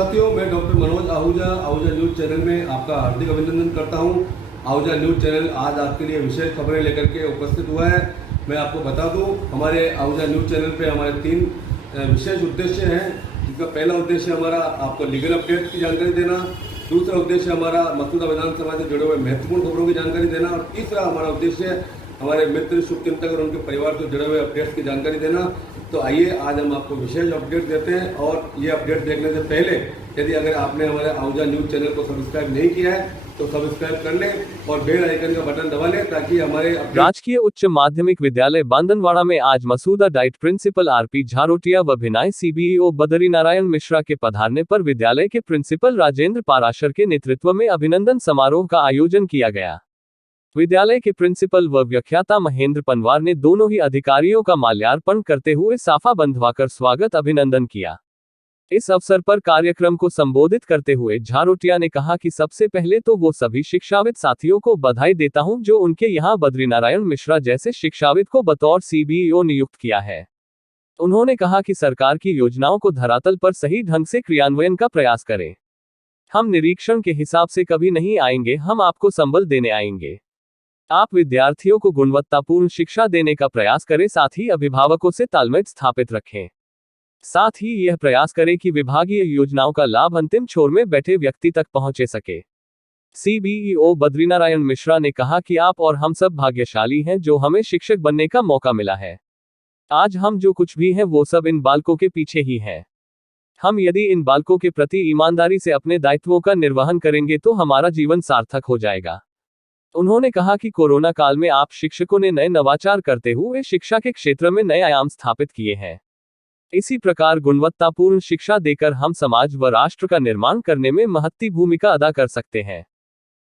साथियों, मैं doctor Manoj Ahuja news channel में आपका हार्दिक अभिनंदन करता हूं। आहूजा न्यूज़ चैनल आज आपके लिए विशेष खबरें लेकर के उपस्थित हुआ है। मैं आपको बता दूं, हमारे आहूजा न्यूज़ चैनल पे हमारे 3 विशेष उद्देश्य हैं। जिसका पहला उद्देश्य हमारा आपको लीगल अपडेट की जानकारी देना, दूसरा उद्देश्य हमारा मसूदा विधानसभा से जुड़े हुए महत्वपूर्ण खबरों की जानकारी देना और तीसरा हमारा उद्देश्य हमारे मित्र शुभचिंतक और उनके परिवार से जुड़े हुए अपडेट्स की जानकारी देना। तो आइए आज हम आपको विशेष अपडेट देते हैं। और ये अपडेट देखने से पहले यदि अगर आपने हमारे आहूजा न्यूज़ चैनल को सब्सक्राइब नहीं किया है तो सब्सक्राइब कर लें और बेल आइकन का बटन दबा लें ताकि हमारे राजकीय उच्च माध्यमिक विद्यालय बांदनवाड़ा में आज मसूदा डाइट प्रिंसिपल आरपी झारोटिया व भिनाई सीबीईओ बद्रीनारायण मिश्रा के पधारने पर विद्यालय के प्रिंसिपल राजेंद्र पाराशर के नेतृत्व में अभिनंदन समारोह का आयोजन किया गया। विद्यालय के प्रिंसिपल व व्याख्याता महेंद्र पनवार ने दोनों ही अधिकारियों का माल्यार्पण करते हुए साफा बंधवाकर स्वागत अभिनंदन किया। इस अवसर पर कार्यक्रम को संबोधित करते हुए झारोटिया ने कहा कि सबसे पहले तो वो सभी शिक्षाविद साथियों को बधाई देता हूं जो उनके यहां बद्रीनारायण मिश्रा जैसे शिक्षाविद को बतौर सीबीईओ नियुक्त किया है। उन्होंने कहा कि सरकार की योजनाओं को धरातल पर सही ढंग से क्रियान्वयन का प्रयास करें। हम निरीक्षण के हिसाब से कभी नहीं आएंगे, हम आपको संबल देने आएंगे। आप विद्यार्थियों को गुणवत्तापूर्ण शिक्षा देने का प्रयास करें, साथ ही अभिभावकों से तालमेल स्थापित रखें। साथ ही यह प्रयास करें कि विभागीय योजनाओं का लाभ अंतिम छोर में बैठे व्यक्ति तक पहुंचे सके। सीबीईओ बद्रीनारायण मिश्रा ने कहा कि आप और हम सब भाग्यशाली हैं जो हमें शिक्षक बनने का मौका मिला है। आज हम जो कुछ भी हैं वो सब इन बालकों के पीछे ही है। हम यदि इन बालकों के प्रति ईमानदारी से अपने दायित्वों का निर्वहन करेंगे तो हमारा जीवन सार्थक हो जाएगा। उन्होंने कहा कि कोरोना काल में आप शिक्षकों ने नए नवाचार करते हुए शिक्षा के क्षेत्र में नए आयाम स्थापित किए हैं। इसी प्रकार गुणवत्तापूर्ण शिक्षा देकर हम समाज व राष्ट्र का निर्माण करने में महत्वपूर्ण भूमिका अदा कर सकते हैं।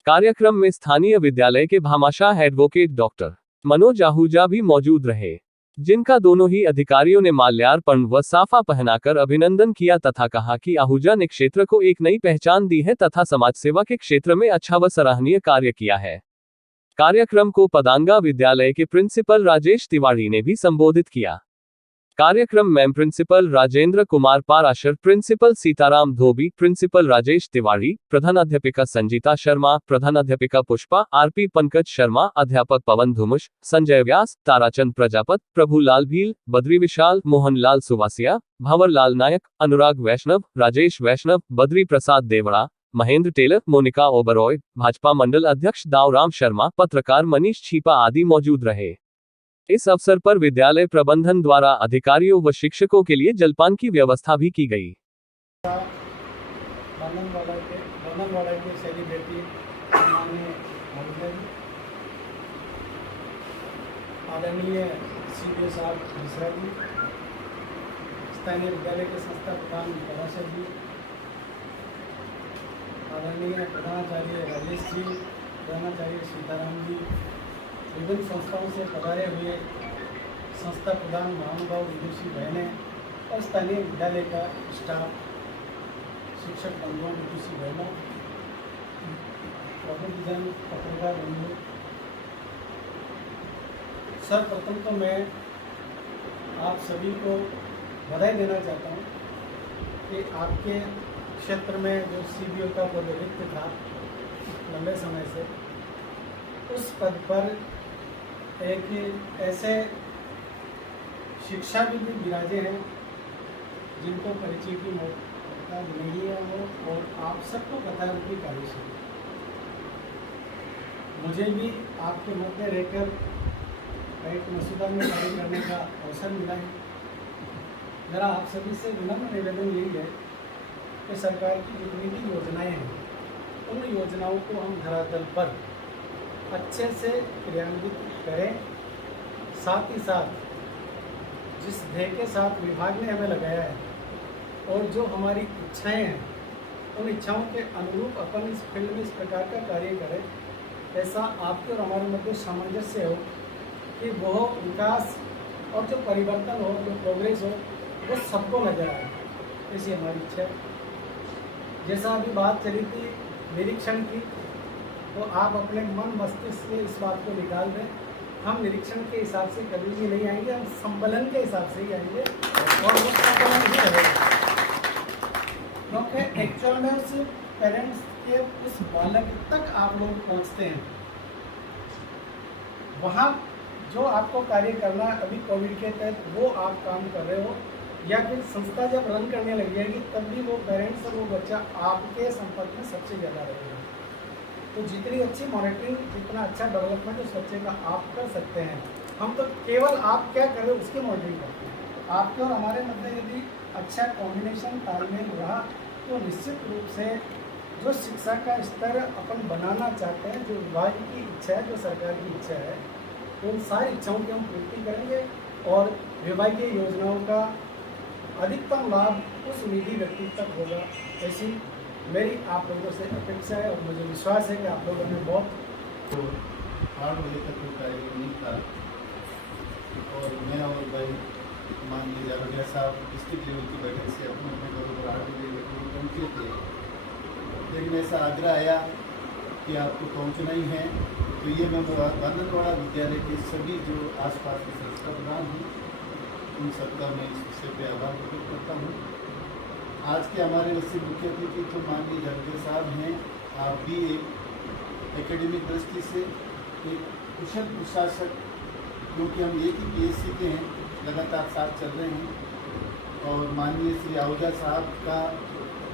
कार्यक्रम में स्थानीय विद्यालय के भामाशाह एडवोकेट डॉक्टर मनोज आहूजा भी मौजूद रहे, जिनका दोनों ही अधिकारियों ने माल्यार्पण व साफा पहनाकर अभिनंदन किया तथा कहा कि आहूजा ने क्षेत्र को एक नई पहचान दी है तथा समाज सेवा के क्षेत्र में अच्छा व सराहनीय कार्य किया है। कार्यक्रम को पदांगा विद्यालय के प्रिंसिपल राजेश तिवारी ने भी संबोधित किया। कार्यक्रम में प्रिंसिपल राजेंद्र कुमार पाराशर, प्रिंसिपल सीताराम धोबी, प्रिंसिपल राजेश तिवारी, प्रधानाध्यापिका संजीता शर्मा, प्रधानाध्यापिका पुष्पा, आरपी पंकज शर्मा, अध्यापक पवन धुमुश, संजय व्यास, ताराचंद प्रजापत, प्रभुलाल भील, बद्री विशाल, मोहनलाल सुवासिया, भंवरलाल नायक, अनुराग वैष्णव, राजेश वैष्णव, बद्री प्रसाद देवड़ा, महेंद्र टेलर, मोनिका ओबरॉय, भाजपा मंडल अध्यक्ष दावराम शर्मा, पत्रकार मनीष छीपा आदि मौजूद रहे। इस अवसर पर विद्यालय प्रबंधन द्वारा अधिकारियों व शिक्षकों के लिए जलपान की व्यवस्था भी की गई। बांदनवाड़ा के सेलिब्रिटी आदरणीय सीबीओ साहब मिश्रा जी, स्थानीय विद्यालय के संस्था प्रधान पाराशर जी, आदरणीय प्रधानाचार्य राजेश जी, प्रधानाचार्य सीताराम जी, विभिन्न संस्थाओं से पधारे हुए संस्था प्रधान महानुभाव विदुषी बहनें और स्थानीय विद्यालय का स्टाफ, शिक्षक बंधुओं, विदुषी बहनों, प्रबुद्धजन, पत्रकार बंधु, सर्वप्रथम तो मैं आप सभी को बधाई देना चाहता हूँ कि आपके क्षेत्र में जो सीबीओ का पद रिक्त था लंबे समय से, उस पद पर एक ऐसे शिक्षाविद भी विराजे हैं जिनको परिचय की मौका नहीं है वो, और आप सबको पता है उनकी कार्यशैली। मुझे भी आपके मध्य रहकर एक मसूदा में कार्य करने का अवसर मिला है। मेरा आप सभी से विनम्र निवेदन यही है कि सरकार की जितनी भी योजनाएं हैं उन योजनाओं को हम धरातल पर अच्छे से क्रियान्वित करें। साथ ही साथ जिस ध्येय के साथ विभाग ने हमें लगाया है और जो हमारी इच्छाएं हैं उन इच्छाओं के अनुरूप अपन इस फील्ड में इस प्रकार का कार्य करें, ऐसा आपके और हमारे मध्य सामंजस्य हो कि वो विकास और जो परिवर्तन हो, जो प्रोग्रेस हो, वो सबको नजर आए, ऐसी हमारी इच्छा है। जैसा अभी बात चली थी निरीक्षण की, तो आप अपने मन मस्तिष्क से इस बात को निकाल दें। हम निरीक्षण के हिसाब से कभी भी नहीं आएंगे, हम संबलन के हिसाब से ही आएंगे और वो संबलन ही रहेगा। क्योंकि एक्चुअल में उस पेरेंट्स के उस बालक तक आप लोग पहुंचते हैं। वहाँ जो आपको कार्य करना है अभी कोविड के तहत वो आप काम कर रहे हो, या फिर संस्था जब रन करने लग जाएगी तब भी वो पेरेंट्स और वो बच्चा आपके संपर्क में सबसे ज़्यादा रहेगा। तो जितनी अच्छी मॉनिटरिंग, जितना अच्छा डेवलपमेंट उस बच्चे का आप कर सकते हैं, हम तो केवल आप क्या कर रहे हो उसकी मॉनिटरिंग करते हैं। आपके और हमारे मध्य यदि अच्छा कॉम्बिनेशन तालमेल रहा तो निश्चित रूप से जो शिक्षा का स्तर अपन बनाना चाहते हैं, जो विभाग की इच्छा है, जो सरकार की इच्छा है, उन सारी इच्छाओं की हम पूर्ति करेंगे और विभागीय योजनाओं का अधिकतम लाभ उस निजी व्यक्ति तक होगा, ऐसी मेरी आप लोगों से अपेक्षा है और मुझे विश्वास है कि आप लोगों ने बहुत तो 8 बजे तक कोई कार्यक्रम नहीं था और मैं और भाई माननीय जावड़िया साहब डिस्ट्रिक्ट लेवल की बैठक से अपने अपने घरों पर 8 बजे लगभग पहुँचे थे। लेकिन ऐसा आग्रह आया कि आपको पहुँचना ही है, तो ये मैं बांदनवाड़ा विद्यालय के सभी जो आसपास के संस्था प्रधान हैं उन सबका मैं इस विषय पर आभार व्यक्त करता हूँ। आज के हमारे वैसे मुख्य अतिथि तो माननीय जावड़िया साहब हैं। आप भी एक एकेडमिक दृष्टि से एक कुशल प्रशासक, क्योंकि हम एक ही PSC के हैं, लगातार साथ चल रहे हैं। और माननीय श्री आहूजा साहब का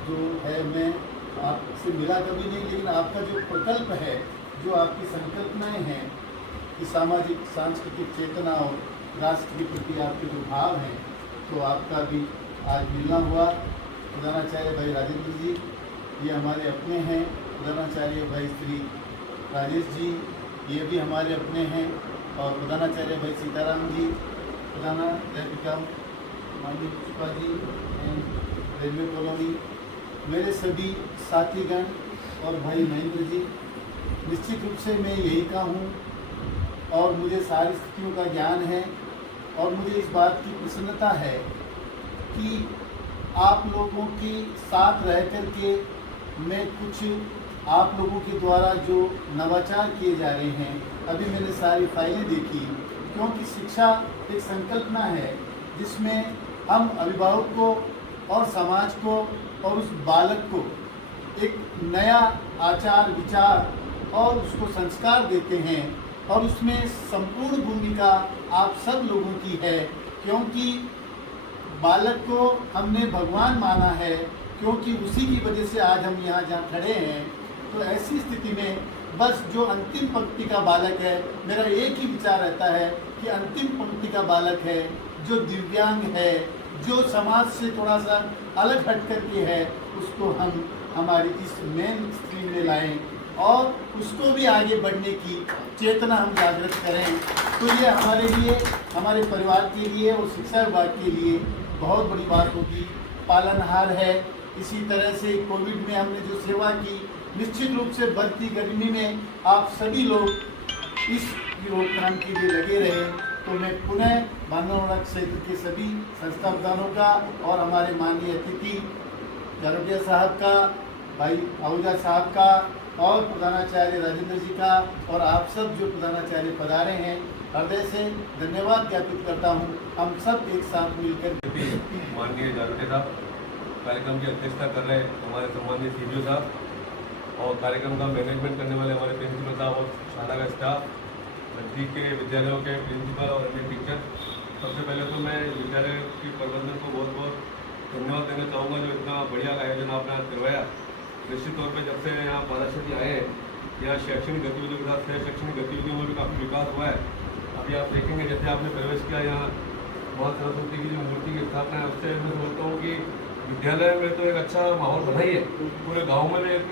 जो है, मैं आपसे मिला कभी नहीं, लेकिन आपका जो प्रकल्प है, जो आपकी संकल्पनाएं हैं कि सामाजिक सांस्कृतिक चेतना और राष्ट्र के प्रति आपके जो भाव हैं, तो आपका भी आज मिलना हुआ। प्रधानाचार्य भाई राजेंद्र जी ये हमारे अपने हैं, प्रधानाचार्य भाई श्री राजेश जी ये भी हमारे अपने हैं, और प्रधानाचार्य भाई सीताराम जी, प्रधानाध्यापिका माननीय Pushpa ji and railway colony, मेरे सभी साथीगण और भाई महेंद्र जी। निश्चित रूप से मैं यही का हूँ और मुझे सारी स्थितियों का ज्ञान है और मुझे इस बात की प्रसन्नता है कि आप लोगों के साथ रह कर के मैं कुछ आप लोगों के द्वारा जो नवाचार किए जा रहे हैं, अभी मैंने सारी फाइलें देखी, क्योंकि शिक्षा एक संकल्पना है जिसमें हम अभिभावक को और समाज को और उस बालक को एक नया आचार विचार और उसको संस्कार देते हैं, और उसमें संपूर्ण भूमिका आप सब लोगों की है, क्योंकि बालक को हमने भगवान माना है, क्योंकि उसी की वजह से आज हम यहाँ जहाँ खड़े हैं। तो ऐसी स्थिति में बस जो अंतिम पंक्ति का बालक है, मेरा एक ही विचार रहता है कि अंतिम पंक्ति का बालक है, जो दिव्यांग है, जो समाज से थोड़ा सा अलग हट करके है, उसको हम हमारी इस मेन स्ट्रीम में लाएं और उसको भी आगे बढ़ने की चेतना हम जागृत करें। तो ये हमारे लिए, हमारे परिवार के लिए और शिक्षा विभाग के लिए बहुत बड़ी बात होगी। पालनहार है, इसी तरह से कोविड में हमने जो सेवा की, निश्चित रूप से बढ़ती गर्मी में आप सभी लोग इस रोकथाम के लिए लगे रहे। तो मैं पुनः बांदनवाड़ा क्षेत्र के सभी संस्था प्रधानों का और हमारे माननीय अतिथि जावड़िया साहब का, भाई आहूजा साहब का और प्रधानाचार्य राजेंद्र जी का और आप सब जो प्रधानाचार्य पधारे हैं, हृदय से धन्यवाद ज्ञापित करता हूं। हम सब एक साथ मिलकर माननीय जावड़िया साहब कार्यक्रम की अध्यक्षता कर रहे हैं, हमारे सम्मानित CBO साहब, और कार्यक्रम का मैनेजमेंट करने वाले हमारे प्रिंसिपल साहब और शाला का स्टाफ, नजदीक के विद्यालयों के प्रिंसिपल और अन्य टीचर। सबसे पहले तो मैं विद्यालय की प्रबंधन को बहुत बहुत धन्यवाद देना चाहूँगा, जो इतना बढ़िया आयोजन आपने आज करवाया। निश्चित तौर पे जब से यहाँ पाराशर जी आए हैं, यहाँ शैक्षणिक गतिविधियों के साथ शैक्षणिक गतिविधियों में भी काफ़ी विकास हुआ है। अभी आप देखेंगे जैसे आपने प्रवेश किया, यहाँ माँ सरस्वती की जो मूर्ति की स्थापना है, उससे मैं समझता हूँ कि विद्यालय में तो एक अच्छा माहौल बना ही है, पूरे गाँव में भी एक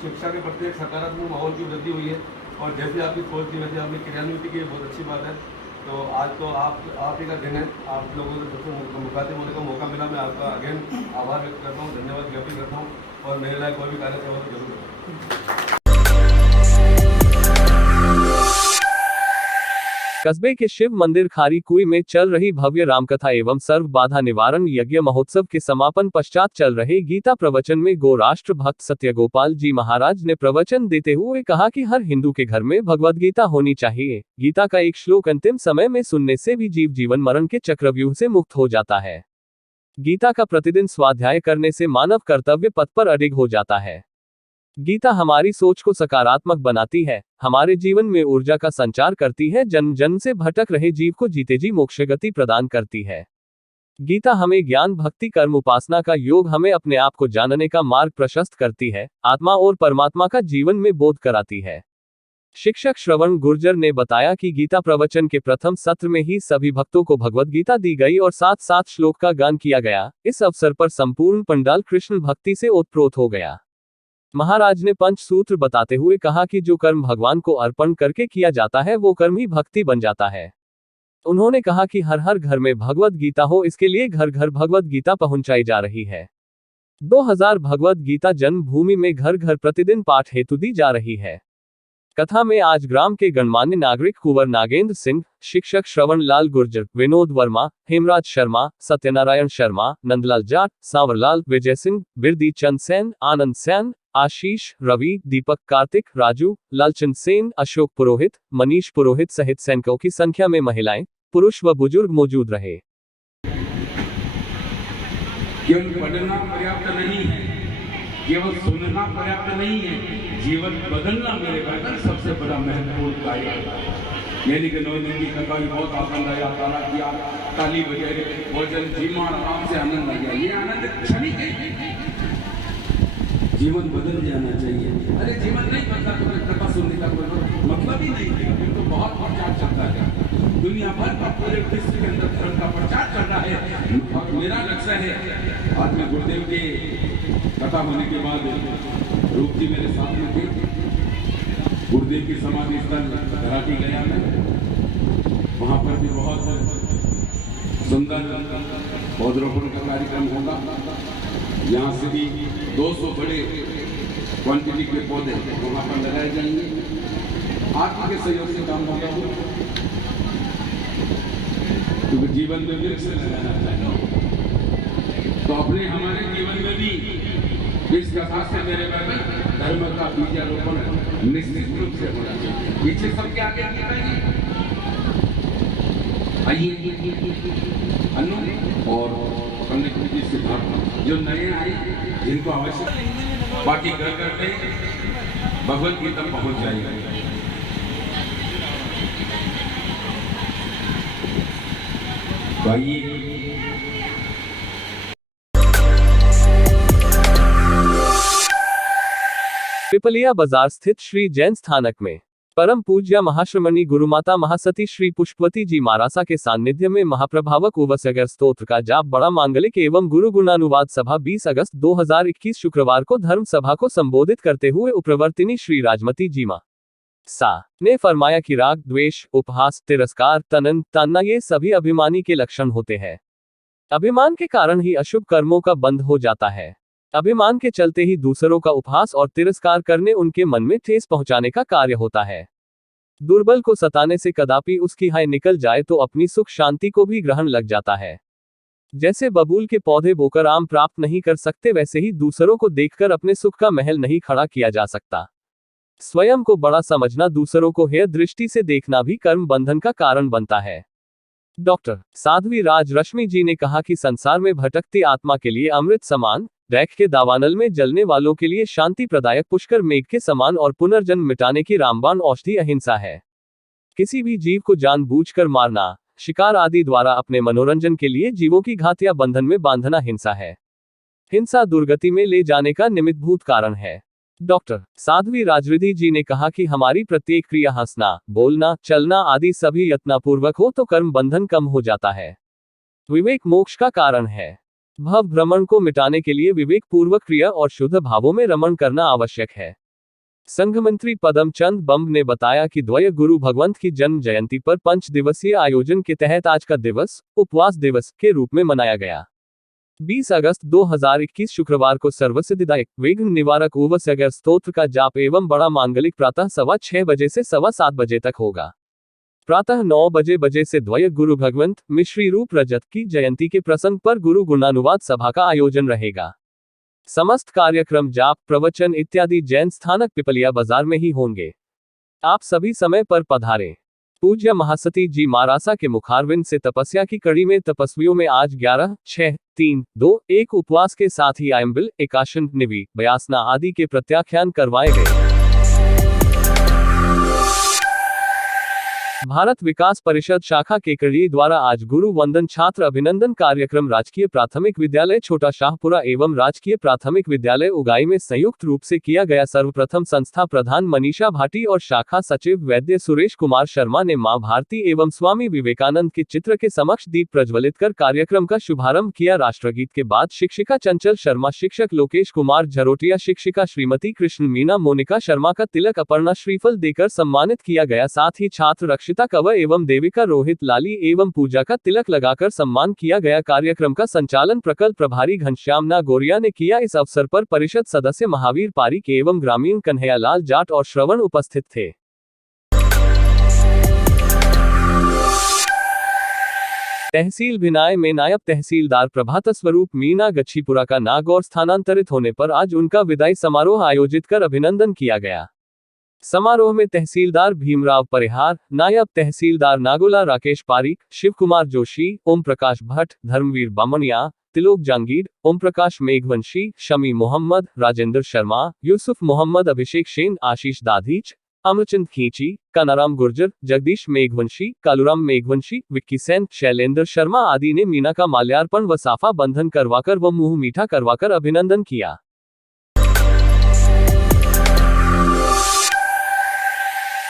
शिक्षा के प्रति एक सकारात्मक माहौल की वृद्धि हुई है। और जैसे आपकी सोच थी वैसे आपने क्रियान्वित की, बहुत अच्छी बात है। तो आज तो आप ही का दिन है, आप लोगों से सबसे मुखातिब होने का मौका मिला। मैं आपका अगेन आभार व्यक्त करता हूँ, धन्यवाद ज्ञापित करता हूँ, और मेरे लायक कोई भी कार्य सेवा तो जरूर करूँ। कस्बे के शिव मंदिर खारी कुई में चल रही भव्य रामकथा एवं सर्व बाधा निवारण यज्ञ महोत्सव के समापन पश्चात चल रहे गीता प्रवचन में गो राष्ट्र भक्त सत्यगोपाल जी महाराज ने प्रवचन देते हुए कहा कि हर हिंदू के घर में भगवद गीता होनी चाहिए। गीता का एक श्लोक अंतिम समय में सुनने से भी जीव जीवन मरण के चक्रव्यूह से मुक्त हो जाता है। गीता का प्रतिदिन स्वाध्याय करने से मानव कर्तव्य पथ पर अडिग हो जाता है। गीता हमारी सोच को सकारात्मक बनाती है, हमारे जीवन में ऊर्जा का संचार करती है, जन्म जन्म से भटक रहे जीव को जीते जी मोक्ष गति प्रदान करती है। गीता हमें ज्ञान, भक्ति, कर्म, उपासना का योग, हमें अपने आप को जानने का मार्ग प्रशस्त करती है, आत्मा और परमात्मा का जीवन में बोध कराती है। शिक्षक श्रवण गुर्जर ने बताया कि गीता प्रवचन के प्रथम सत्र में ही सभी भक्तों को भगवद गीता दी गई और साथ साथ श्लोक का गान किया गया। इस अवसर पर संपूर्ण पंडाल कृष्ण भक्ति से ओतप्रोत हो गया। महाराज ने पंचसूत्र बताते हुए कहा कि जो कर्म भगवान को अर्पण करके किया जाता है वो कर्म ही भक्ति बन जाता है। उन्होंने कहा कि हर हर घर में भगवद गीता हो, इसके लिए घर घर भगवद गीता पहुंचाई जा रही है। 2000 भगवद गीता जन्मभूमि में घर घर प्रतिदिन पाठ हेतु दी जा रही है। कथा में आज ग्राम के गणमान्य नागरिक कुंवर नागेंद्र सिंह, शिक्षक श्रवण लाल गुर्जर, विनोद वर्मा, हेमराज शर्मा, सत्यनारायण शर्मा, नंदलाल जाट, सांवरलाल, विजय सिंह, बिरदी चंद सेन, आनंद सेन, आशीष, रवि, दीपक, कार्तिक, राजू, लालचंद सेन, अशोक पुरोहित, मनीष पुरोहित सहित सैकड़ों की संख्या में महिलाएं, पुरुष व बुजुर्ग मौजूद रहे। केवल पढ़ना पर्याप्त नहीं है, केवल सुनना पर्याप्त नहीं है, जीवन बदलना मेरे भाई सबसे बड़ा महत्वपूर्ण कार्य है। यानी कि 9 दिन की कथा भी बहुत आनंद आया, ताला किया, ताली बजाई, भोजन जीवन आराम से आनंद आ गया। ये आनंद क्षणिक है, जीवन बदल जाना चाहिए। अरे जीवन नहीं बदला तो कथा सुनने का कोई मतलब ही नहीं है। फिर तो बहुत प्रचार चलता है, दुनिया भर का पूरे विश्व के अंदर धर्म का प्रचार चल रहा है। और मेरा लक्ष्य है, आज में गुरुदेव की कथा होने के बाद रूप जी मेरे साथ में थे, गुरुदेव की समाधि स्थल धराटी गया में, वहाँ पर भी बहुत सुंदर पौधरोपण का कार्यक्रम होगा। यहाँ से भी 200 बड़े क्वांटिटी के पौधे वहाँ पर लगाए जाएंगे। आपके सहयोग से काम होगा, क्योंकि जीवन में वृक्ष लगाना चाहिए, तो अपने हमारे जीवन में भी इस कथा से मेरे भाई धर्म का बीजारोपण निश्चित रूप से होना चाहिए। पीछे सबके आगे आइए अनु और पंडित जी सिद्धार्थ जो नए आए, जिनको आवश्यक, बाकी घर घर पे भगवत गीता पहुंच जाएगी। पिपलिया बाजार स्थित श्री जैन स्थानक में परम पूज्य महाश्रमणी गुरुमाता महासती श्री पुष्पवती जी मारासा के सानिध्य में महाप्रभावक उवसगर स्तोत्र का जाप बड़ा मांगलिक एवं गुरु गुणानुवाद सभा 20 अगस्त 2021 शुक्रवार को धर्म सभा को संबोधित करते हुए उप्रवर्तिनी श्री राजमती जी मा सा ने फरमाया कि राग, द्वेष, उपहास, तिरस्कार, तनन, ताना ये सभी अभिमानी के लक्षण होते हैं। अभिमान के कारण ही अशुभ कर्मों का बंध हो जाता है। अभिमान के चलते ही दूसरों का उपहास और तिरस्कार करने उनके मन में ठेस पहुंचाने का कार्य होता है। दुर्बल को सताने से कदापि उसकी हाय निकल जाए तो अपनी सुख शांति को भी ग्रहण लग जाता है। जैसे बबूल के पौधे बोकर आम प्राप्त नहीं कर सकते, वैसे ही दूसरों को देखकर अपने सुख का महल नहीं खड़ा किया जा सकता। स्वयं को बड़ा समझना, दूसरों को हेय दृष्टि से देखना भी कर्म बंधन का कारण बनता है। डॉक्टर साध्वी राज रश्मि जी ने कहा कि संसार में भटकती आत्मा के लिए अमृत समान, रैख के दावानल में जलने वालों के लिए शांति प्रदायक पुष्कर मेघ के समान और पुनर्जन्म मिटाने की रामबाण औषधि अहिंसा है। किसी भी जीव को जानबूझकर मारना, शिकार आदि द्वारा अपने मनोरंजन के लिए जीवों की घात या बंधन में बांधना हिंसा है। हिंसा दुर्गति में ले जाने का निमित्तभूत कारण है। डॉक्टर साध्वी राजरिधि जी ने कहा कि हमारी प्रत्येक क्रिया हंसना, बोलना, चलना आदि सभी यत्नपूर्वक हो तो कर्म बंधन कम हो जाता है। विवेक मोक्ष का कारण है। भव भ्रमण को मिटाने के लिए विवेक पूर्वक क्रिया और शुद्ध भावों में रमण करना आवश्यक है। संघ मंत्री पदम चंद बम्ब ने बताया कि द्वय गुरु भगवंत की जन्म जयंती पर 5 दिवसीय आयोजन के तहत आज का दिवस उपवास दिवस के रूप में मनाया गया। 20 अगस्त 2021 शुक्रवार को सर्वसिद्धिदायक विघ्न निवारक उवसगर स्तोत्र का जाप एवं बड़ा मांगलिक प्रातः 6:15 बजे से 7:15 बजे तक होगा। प्रातः 9 बजे से द्वय गुरु भगवंत मिश्री रूप रजत की जयंती के प्रसंग पर गुरु गुणानुवाद सभा का आयोजन रहेगा। समस्त कार्यक्रम जाप, प्रवचन इत्यादि जैन स्थानक पिपलिया बाजार में ही होंगे। आप सभी समय पर पधारें। पूज्य महासती जी मारासा के मुखारविंद से तपस्या की कड़ी में तपस्वियों में आज 11-6-3-2-1 उपवास के साथ ही आयम्बिल, एकाशन, निवि, बयासना आदि के प्रत्याख्यान करवाए गए। भारत विकास परिषद शाखा केकड़ी द्वारा आज गुरु वंदन छात्र अभिनंदन कार्यक्रम राजकीय प्राथमिक विद्यालय छोटा शाहपुरा एवं राजकीय प्राथमिक विद्यालय उगाई में संयुक्त रूप से किया गया। सर्वप्रथम संस्था प्रधान मनीषा भाटी और शाखा सचिव वैद्य सुरेश कुमार शर्मा ने मां भारती एवं स्वामी विवेकानंद के चित्र के समक्ष दीप प्रज्वलित कर कार्यक्रम का शुभारंभ किया। राष्ट्रगीत के बाद शिक्षिका चंचल शर्मा, शिक्षक लोकेश कुमार झरोटिया, शिक्षिका श्रीमती कृष्ण मीना, मोनिका शर्मा का तिलक, अपर्णा श्रीफल देकर सम्मानित किया गया। साथ ही छात्र रक्षिता कंवर एवं देविका रोहित लाली एवं पूजा का तिलक लगाकर सम्मान किया गया। कार्यक्रम का संचालन प्रकल्प प्रभारी घनश्याम नागोरिया ने किया। इस अवसर पर परिषद सदस्य महावीर पारीक एवं ग्रामीण कन्हैयालाल जाट और श्रवण उपस्थित थे। तहसील भिनाय में नायब तहसीलदार प्रभात स्वरूप मीना गच्छीपुरा का नागौर स्थानांतरित होने पर आज उनका विदाई समारोह आयोजित कर अभिनंदन किया गया। समारोह में तहसीलदार भीमराव परिहार, नायब तहसीलदार नागोला राकेश पारीक, शिव कुमार जोशी, ओम प्रकाश भट्ट, धर्मवीर बामनिया, तिलोक जहांगीर, ओम प्रकाश मेघवंशी, शमी मोहम्मद, राजेंद्र शर्मा, यूसुफ मोहम्मद, अभिषेक सेन, आशीष दाधीच, अमरचंद खींची, कानाराम गुर्जर, जगदीश मेघवंशी, कालूराम मेघवंशी, विक्की सेन, शैलेंद्र शर्मा आदि ने मीना का माल्यार्पण व साफा बंधन करवाकर व मुंह मीठा करवाकर अभिनंदन किया।